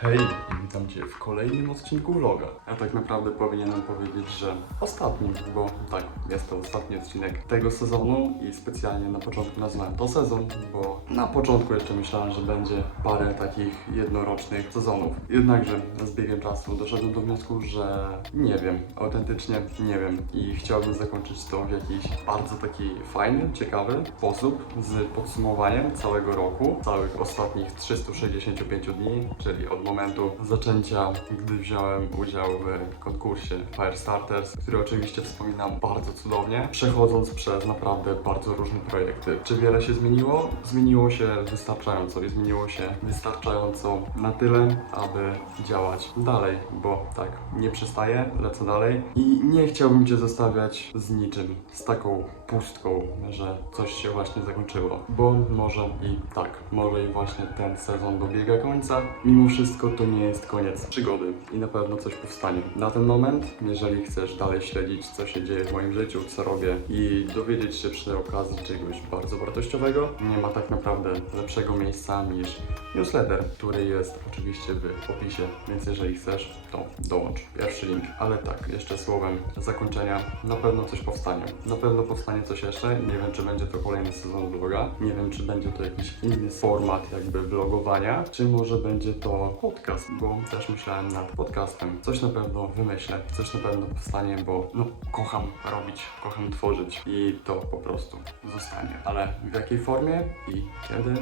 Hej, witam Cię w kolejnym odcinku vloga. Ja tak naprawdę powinienem powiedzieć, że ostatnim, bo tak, jest to ostatni odcinek tego sezonu i specjalnie na początku nazwałem to sezon, bo na początku jeszcze myślałem, że będzie parę takich jednorocznych sezonów. Jednakże z biegiem czasu doszedłem do wniosku, że nie wiem, autentycznie nie wiem i chciałbym zakończyć to w jakiś bardzo taki fajny, ciekawy sposób z podsumowaniem całego roku, całych ostatnich 365 dni, czyli od momentu zaczęcia, gdy wziąłem udział w konkursie Firestarters, który oczywiście wspominam bardzo cudownie, przechodząc przez naprawdę bardzo różne projekty. Czy wiele się zmieniło? Zmieniło się wystarczająco i zmieniło się wystarczająco na tyle, aby działać dalej, bo tak, nie przestaję, lecę dalej i nie chciałbym Cię zostawiać z niczym, z taką pustką, że coś się właśnie zakończyło, bo może i tak, może i właśnie ten sezon dobiega końca. Mimo wszystko to nie jest koniec przygody i na pewno coś powstanie. Na ten moment, jeżeli chcesz dalej śledzić, co się dzieje w moim życiu, co robię i dowiedzieć się przy okazji czegoś bardzo wartościowego, nie ma tak naprawdę lepszego miejsca niż newsletter, który jest oczywiście w opisie, więc jeżeli chcesz, to dołącz. Pierwszy link. Ale tak, jeszcze słowem zakończenia, na pewno coś powstanie. Na pewno powstanie coś jeszcze. Nie wiem, czy będzie to kolejny sezon vloga. Nie wiem, czy będzie to jakiś inny format jakby vlogowania, czy może będzie to podcast, bo też myślałem nad podcastem. Coś na pewno wymyślę, coś na pewno powstanie, bo no, kocham robić, kocham tworzyć i to po prostu zostanie. Ale w jakiej formie i kiedy?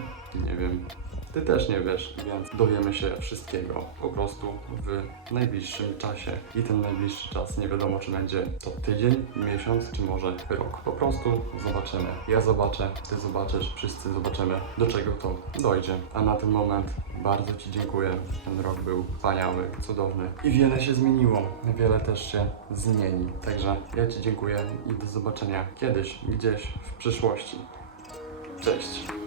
Nie wiem. Ty też nie wiesz, więc dowiemy się wszystkiego po prostu w najbliższym czasie. I ten najbliższy czas nie wiadomo, czy będzie to tydzień, miesiąc, czy może rok. Po prostu zobaczymy. Ja zobaczę, ty zobaczysz, wszyscy zobaczymy, do czego to dojdzie. A na ten moment bardzo Ci dziękuję. Ten rok był wspaniały, cudowny i wiele się zmieniło. Wiele też się zmieni. Także ja Ci dziękuję i do zobaczenia kiedyś, gdzieś w przyszłości. Cześć.